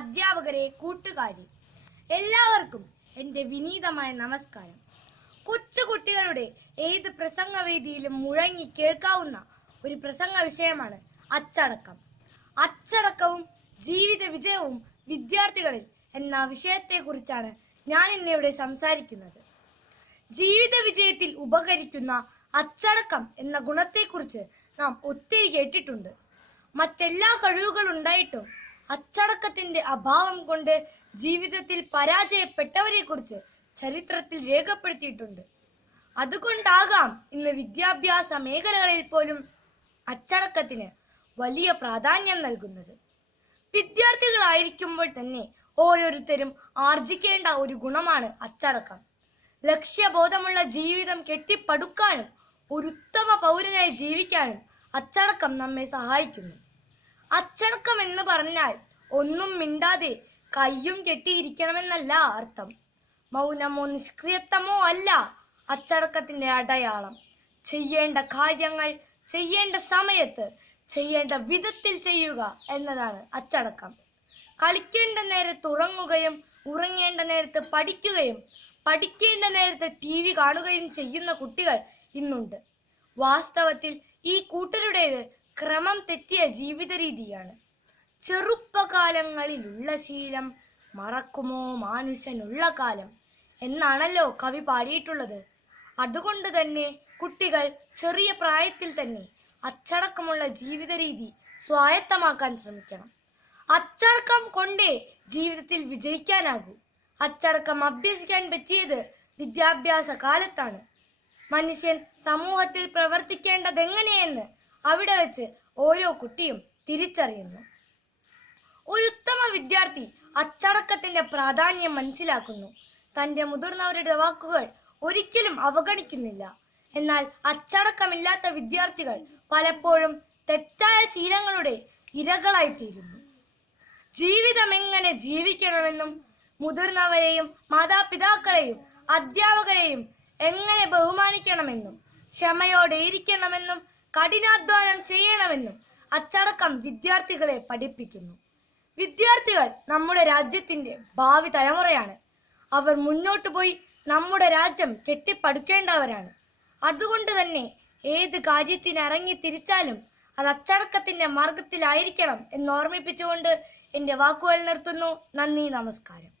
അധ്യാപകരെ കൂട്ടുകാരി എല്ലാവർക്കും എന്റെ വിനീതമായ നമസ്കാരം. കൊച്ചുകുട്ടികളുടെ ഏത് പ്രസംഗവേദിയിലും മുഴങ്ങി കേൾക്കാവുന്ന ഒരു പ്രസംഗ വിഷയമാണ് അച്ചടക്കം. അച്ചടക്കവും ജീവിത വിജയവും വിദ്യാർത്ഥികളിൽ എന്ന വിഷയത്തെക്കുറിച്ചാണ് ഞാൻ ഇന്നിവിടെ സംസാരിക്കുന്നത്. ജീവിത വിജയത്തിൽ ഉപകരിക്കുന്ന അച്ചടക്കം എന്ന ഗുണത്തെക്കുറിച്ച് നാം ഒത്തിരി കേട്ടിട്ടുണ്ട്. മറ്റെല്ലാ കഴിവുകളുണ്ടായിട്ടും അച്ചടക്കത്തിന്റെ അഭാവം കൊണ്ട് ജീവിതത്തിൽ പരാജയപ്പെട്ടവരെ കുറിച്ച് ചരിത്രത്തിൽ രേഖപ്പെടുത്തിയിട്ടുണ്ട്. അതുകൊണ്ടാകാം ഇന്ന് വിദ്യാഭ്യാസ മേഖലകളിൽ പോലും അച്ചടക്കത്തിന് വലിയ പ്രാധാന്യം നൽകുന്നത്. വിദ്യാർത്ഥികളായിരിക്കുമ്പോൾ തന്നെ ഓരോരുത്തരും ആർജിക്കേണ്ട ഒരു ഗുണമാണ് അച്ചടക്കം. ലക്ഷ്യബോധമുള്ള ജീവിതം കെട്ടിപ്പടുക്കാനും ഒരു ഉത്തമ പൗരനായി ജീവിക്കാനും അച്ചടക്കം നമ്മെ സഹായിക്കുന്നു. അച്ചടക്കം എന്ന് പറഞ്ഞാൽ ഒന്നും മിണ്ടാതെ കയ്യും കെട്ടിയിരിക്കണമെന്നല്ല അർത്ഥം. മൗനമോ നിഷ്ക്രിയത്വമോ അല്ല അച്ചടക്കത്തിന്റെ അടയാളം. ചെയ്യേണ്ട കാര്യങ്ങൾ ചെയ്യേണ്ട സമയത്ത് ചെയ്യേണ്ട വിധത്തിൽ ചെയ്യുക എന്നതാണ് അച്ചടക്കം. കളിക്കേണ്ട നേരത്ത് ഉറങ്ങുകയും ഉറങ്ങേണ്ട നേരത്ത് പഠിക്കുകയും പഠിക്കേണ്ട നേരത്ത് ടി വി കാണുകയും ചെയ്യുന്ന കുട്ടികൾ ഇന്നുണ്ട്. വാസ്തവത്തിൽ ഈ കൂട്ടരുടേത് ക്രമം തെറ്റിയ ജീവിത രീതിയാണ് ചെറുപ്പകാലങ്ങളിലുള്ള ശീലം മറക്കുമോ മാനുഷനുള്ള കാലം എന്നാണല്ലോ കവി പാടിയിട്ടുള്ളത്. അതുകൊണ്ട് തന്നെ കുട്ടികൾ ചെറിയ പ്രായത്തിൽ തന്നെ അച്ചടക്കമുള്ള ജീവിത രീതി സ്വായത്തമാക്കാൻ ശ്രമിക്കണം. അച്ചടക്കം കൊണ്ടേ ജീവിതത്തിൽ വിജയിക്കാനാകൂ. അച്ചടക്കം അഭ്യസിക്കാൻ പറ്റിയത് വിദ്യാഭ്യാസ കാലത്താണ്. മനുഷ്യൻ സമൂഹത്തിൽ പ്രവർത്തിക്കേണ്ടതെങ്ങനെയെന്ന് അവിടെ വെച്ച് ഓരോ കുട്ടിയും തിരിച്ചറിയുന്നു. ഒരു ഉത്തമ വിദ്യാർത്ഥി അച്ചടക്കത്തിന്റെ പ്രാധാന്യം മനസ്സിലാക്കുന്നു. തന്റെ മുതിർന്നവരുടെ വാക്കുകൾ ഒരിക്കലും അവഗണിക്കുന്നില്ല. എന്നാൽ അച്ചടക്കമില്ലാത്ത വിദ്യാർത്ഥികൾ പലപ്പോഴും തെറ്റായ ശീലങ്ങളുടെ ഇരകളായിത്തീരുന്നു. ജീവിതം എങ്ങനെ ജീവിക്കണമെന്നും മുതിർന്നവരെയും മാതാപിതാക്കളെയും അധ്യാപകരെയും എങ്ങനെ ബഹുമാനിക്കണമെന്നും ക്ഷമയോടെ ഇരിക്കണമെന്നും കഠിനാധ്വാനം ചെയ്യണമെന്നും അച്ചടക്കം വിദ്യാർത്ഥികളെ പഠിപ്പിക്കുന്നു. വിദ്യാർത്ഥികൾ നമ്മുടെ രാജ്യത്തിന്റെ ഭാവി തലമുറയാണ്. അവർ മുന്നോട്ട് പോയി നമ്മുടെ രാജ്യം കെട്ടിപ്പടുക്കേണ്ടവരാണ്. അതുകൊണ്ട് തന്നെ ഏത് കാര്യത്തിന് ഇറങ്ങി തിരിച്ചാലും അത് അച്ചടക്കത്തിന്റെ മാർഗത്തിലായിരിക്കണം എന്ന് ഓർമ്മിപ്പിച്ചുകൊണ്ട് എന്റെ വാക്കുകൾ നിർത്തുന്നു. നന്ദി നമസ്കാരം.